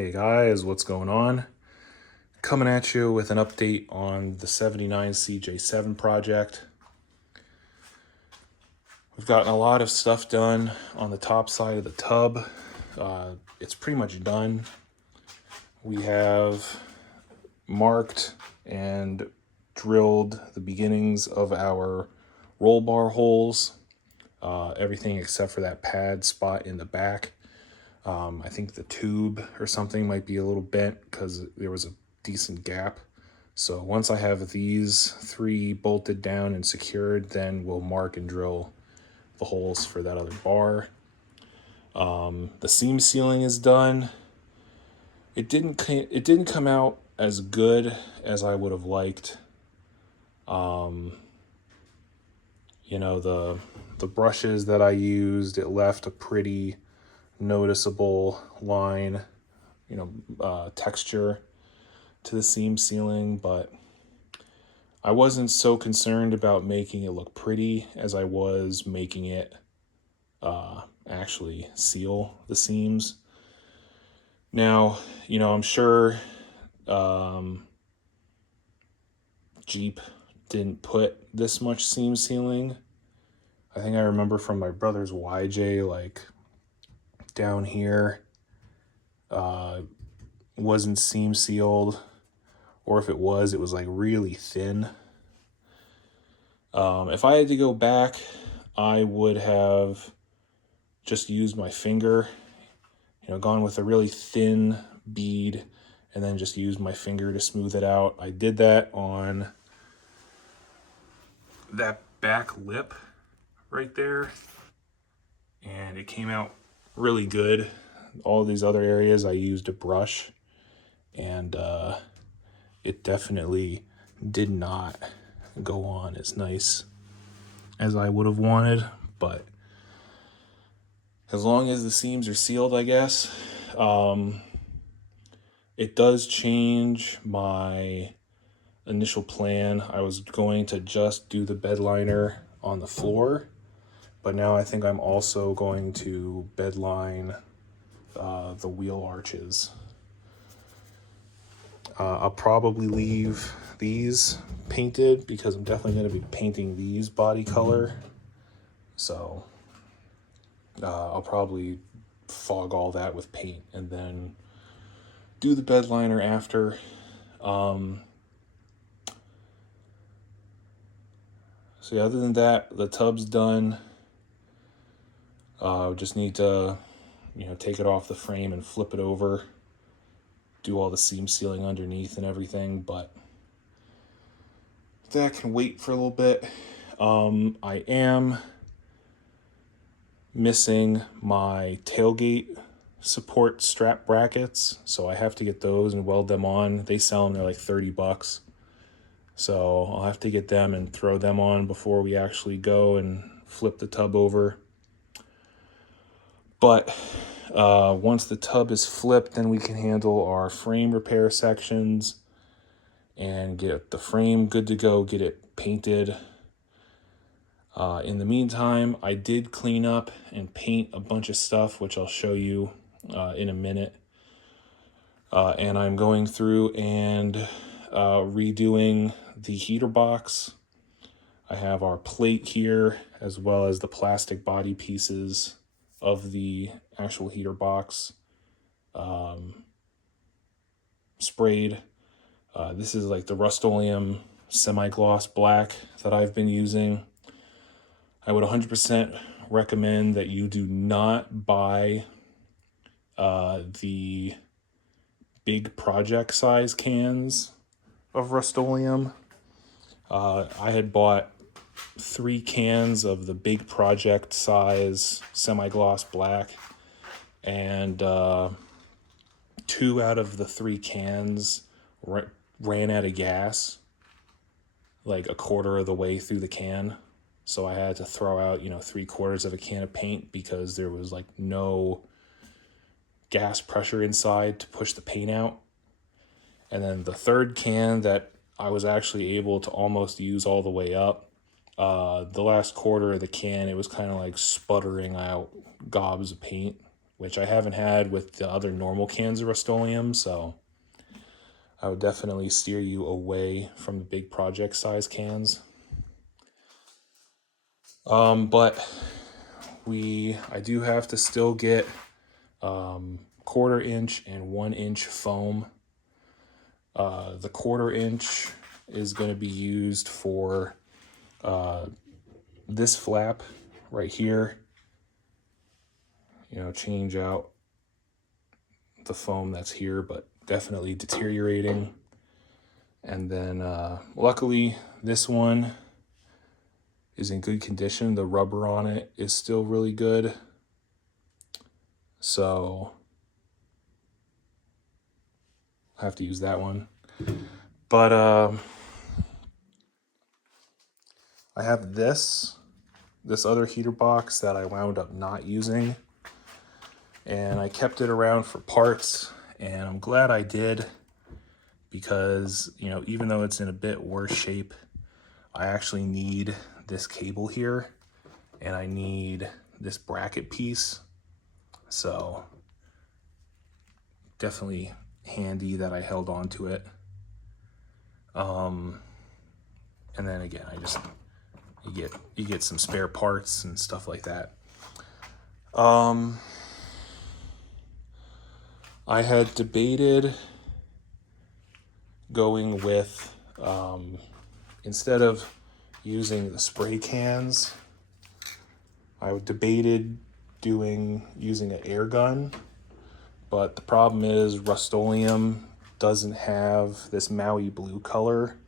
Hey guys, what's going on? Coming at you with an update on the 79 CJ7 project. We've gotten a lot of stuff done on the top side of the tub. It's pretty much done. We have marked and drilled the beginnings of our roll bar holes. Everything except for that pad spot in the back. I think the tube or something might be a little bent because there was a decent gap. So once I have these three bolted down and secured, then we'll mark and drill the holes for that other bar. The seam sealing is done. It didn't come out as good as I would have liked. The brushes that I used, it left a pretty noticeable line, texture to the seam sealing, but I wasn't so concerned about making it look pretty as I was making it actually seal the seams. Now, I'm sure Jeep didn't put this much seam sealing. I think I remember from my brother's YJ, like down here wasn't seam sealed, or if it was like really thin. If I had to go back, I would have just used my finger, gone with a really thin bead and then just used my finger to smooth it out. I did that on that back lip right there, and it came out really good. All these other areas I used a brush, and it definitely did not go on as nice as I would have wanted, but as long as the seams are sealed, I guess. It does change my initial plan. I was going to just do the bed liner on the floor, but now I think I'm also going to bed line the wheel arches. I'll probably leave these painted because I'm definitely going to be painting these body color. So I'll probably fog all that with paint and then do the bed liner after. So yeah, other than that, the tub's done. Just need to, take it off the frame and flip it over, do all the seam sealing underneath and everything, but that can wait for a little bit. I am missing my tailgate support strap brackets, so I have to get those and weld them on. They sell them, they're like $30. So I'll have to get them and throw them on before we actually go and flip the tub over. But once the tub is flipped, then we can handle our frame repair sections and get the frame good to go, get it painted. In the meantime, I did clean up and paint a bunch of stuff, which I'll show you in a minute. And I'm going through and redoing the heater box. I have our plate here, as well as the plastic body pieces of the actual heater box sprayed. This is like the Rust-Oleum semi-gloss black that I've been using. I would 100% recommend that you do not buy the big project size cans of Rust-Oleum. I had bought 3 cans of the big project size semi-gloss black, and 2 out of the 3 cans ran out of gas like a quarter of the way through the can. So I had to throw out, 3/4 of a can of paint because there was like no gas pressure inside to push the paint out. And then the 3rd can that I was actually able to almost use all the way up, the last quarter of the can, it was kind of like sputtering out gobs of paint which I haven't had with the other normal cans of Rust-Oleum, so I would definitely steer you away from the big project size cans. But I do have to still get 1/4 inch and 1 inch foam. The 1/4 inch is going to be used for this flap right here. Change out the foam that's here, but definitely deteriorating. And then luckily this one is in good condition. The rubber on it is still really good. So I have to use that one. But I have this other heater box that I wound up not using. And I kept it around for parts, and I'm glad I did, because, even though it's in a bit worse shape, I actually need this cable here, and I need this bracket piece. So definitely handy that I held on to it. And then again, you get some spare parts and stuff like that. I had debated going with, instead of using the spray cans, I debated using an air gun, but the problem is Rust-Oleum doesn't have this Maui blue color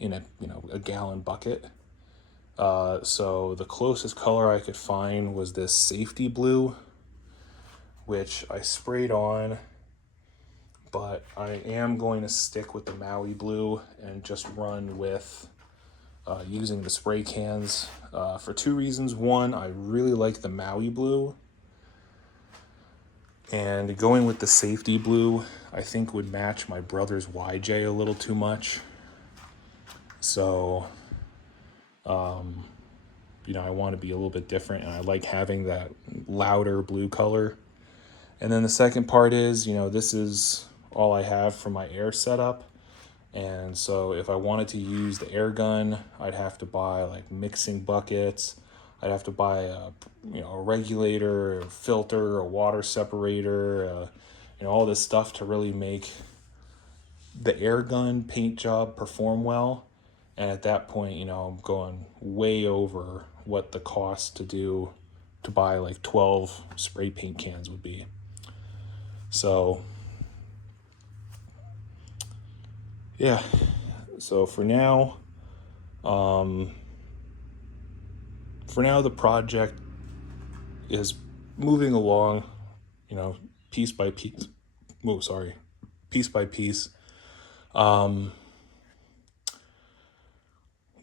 in a gallon bucket. So the closest color I could find was this safety blue, which I sprayed on, but I am going to stick with the Maui blue and just run with using the spray cans for 2 reasons. One, I really like the Maui blue, and going with the safety blue I think would match my brother's YJ a little too much. So I want to be a little bit different, and I like having that louder blue color. And then the second part is, this is all I have for my air setup. And so if I wanted to use the air gun, I'd have to buy like mixing buckets. I'd have to buy a regulator, a filter, a water separator, all this stuff to really make the air gun paint job perform well. And at that point, I'm going way over what the cost to buy like 12 spray paint cans would be. So yeah, so for now the project is moving along, piece by piece. Piece by piece.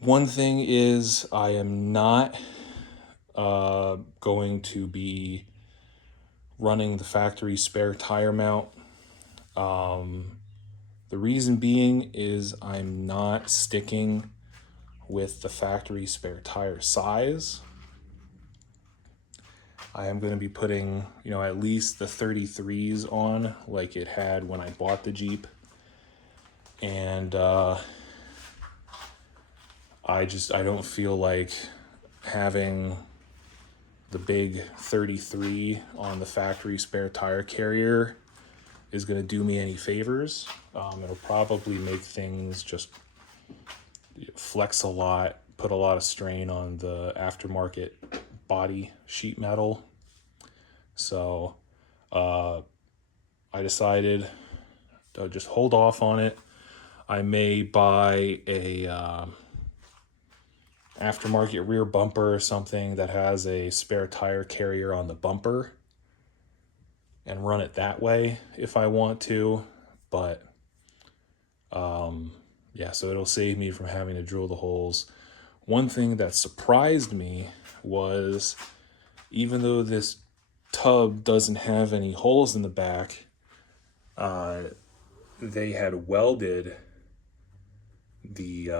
One thing is, I am not going to be running the factory spare tire mount. The reason being is I'm not sticking with the factory spare tire size. I am going to be putting, at least the 33s on, like it had when I bought the Jeep. And I don't feel like having the big 33 on the factory spare tire carrier is going to do me any favors. It'll probably make things just flex a lot, put a lot of strain on the aftermarket body sheet metal. So I decided to just hold off on it. I may buy a aftermarket rear bumper or something that has a spare tire carrier on the bumper and run it that way if I want to. But so it'll save me from having to drill the holes. One thing that surprised me was, even though this tub doesn't have any holes in the back, they had welded the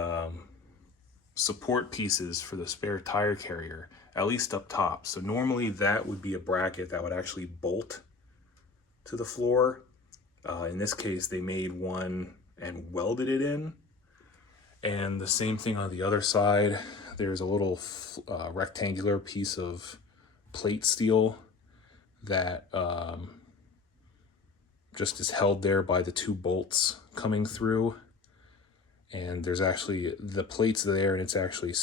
support pieces for the spare tire carrier, at least up top. So normally that would be a bracket that would actually bolt to the floor. In this case, they made one and welded it in. And the same thing on the other side. There's a little rectangular piece of plate steel that just is held there by the two bolts coming through. And there's actually, the plate's there and it's actually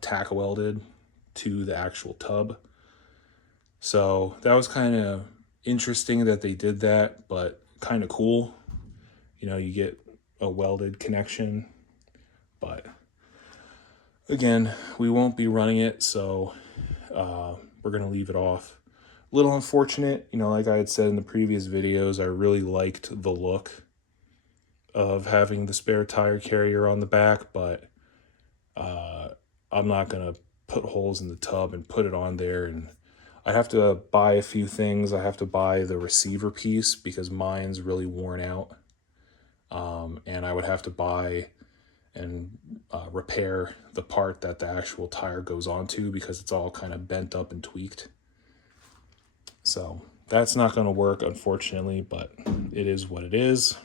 tack welded to the actual tub. So that was kind of interesting that they did that, but kind of cool. You know, you get a welded connection, but again, we won't be running it, so we're gonna leave it off. A little unfortunate, you know, like I had said in the previous videos, I really liked the look of having the spare tire carrier on the back, but I'm not gonna put holes in the tub and put it on there, and I'd have to buy a few things. I have to buy the receiver piece because mine's really worn out, and I would have to buy and repair the part that the actual tire goes onto because it's all kind of bent up and tweaked. So that's not going to work, unfortunately, but it is what it is.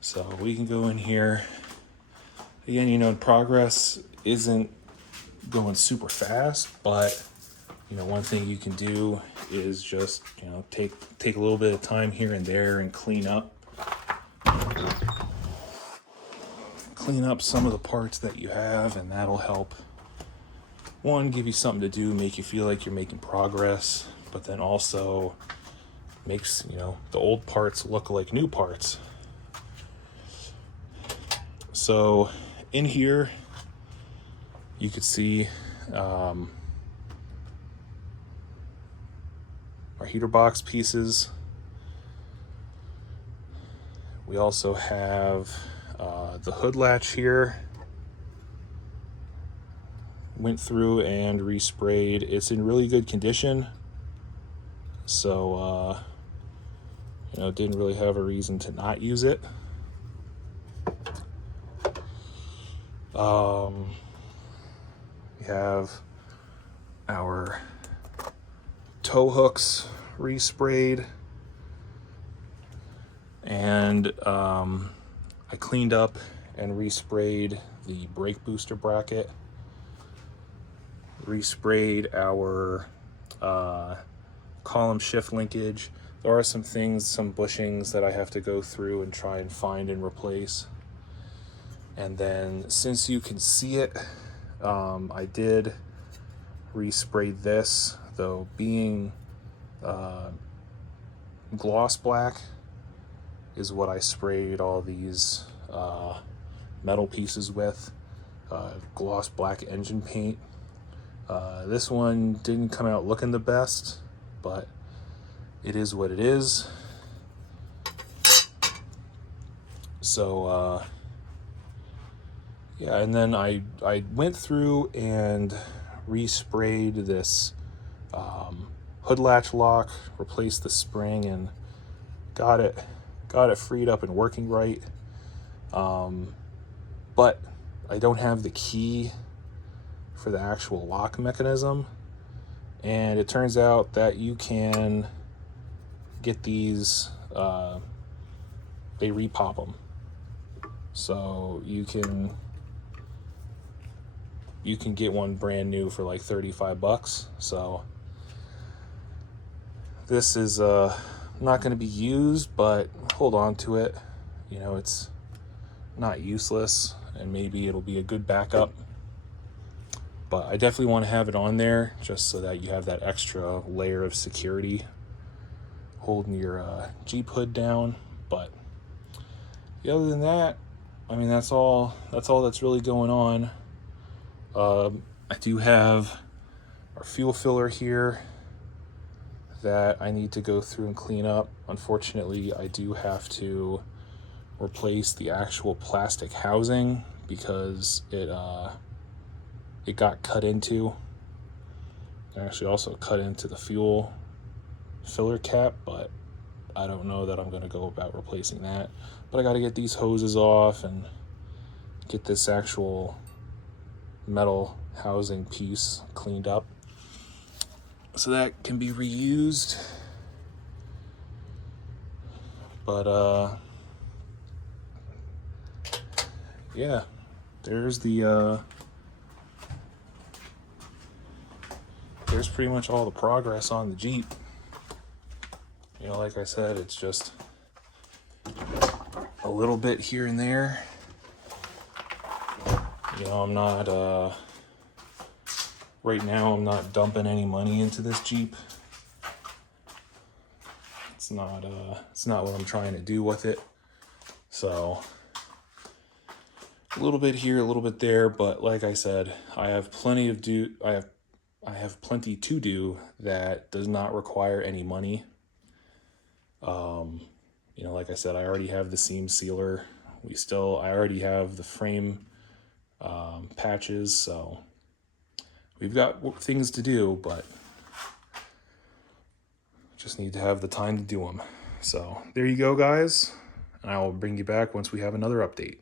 So we can go in here. Again, you know, progress isn't going super fast, but you know, one thing you can do is just, you know, take a little bit of time here and there and clean up some of the parts that you have, and that'll help, one, give you something to do, make you feel like you're making progress, but then also makes, you know, the old parts look like new parts. So in here you could see our heater box pieces. We also have the hood latch here. Went through and resprayed. It's in really good condition, so you know, didn't really have a reason to not use it. We have our tow hooks resprayed, and I cleaned up and resprayed the brake booster bracket, resprayed our column shift linkage. There are some things, some bushings that I have to go through and try and find and replace. And then, since you can see it, I did respray this, though being gloss black is what I sprayed all these metal pieces with, gloss black engine paint. This one didn't come out looking the best, but it is what it is. So yeah, and then I went through and resprayed this hood latch lock, replaced the spring, and got it freed up and working right. But I don't have the key for the actual lock mechanism, and it turns out that you can get these, they repop them, so you can get one brand new for like 35 bucks. So this is not going to be used, but hold on to it. You know, it's not useless, and maybe it'll be a good backup. But I definitely want to have it on there just so that you have that extra layer of security holding your Jeep hood down. But other than that, I mean, that's all that's really going on. I do have our fuel filler here that I need to go through and clean up. Unfortunately, I do have to replace the actual plastic housing because it got cut into. I actually also cut into the fuel filler cap, but I don't know that I'm going to go about replacing that. But I got to get these hoses off and get this actual metal housing piece cleaned up so that can be reused. But yeah, there's there's pretty much all the progress on the Jeep. You know, like I said, it's just a little bit here and there. You know, I'm not right now I'm not dumping any money into this Jeep. It's not what I'm trying to do with it. So a little bit here, a little bit there, but like I said, I have plenty to do that does not require any money. You know, like I said, I already have the seam sealer. I already have the frame patches, so we've got things to do, but just need to have the time to do them. So there you go, guys, and I will bring you back once we have another update.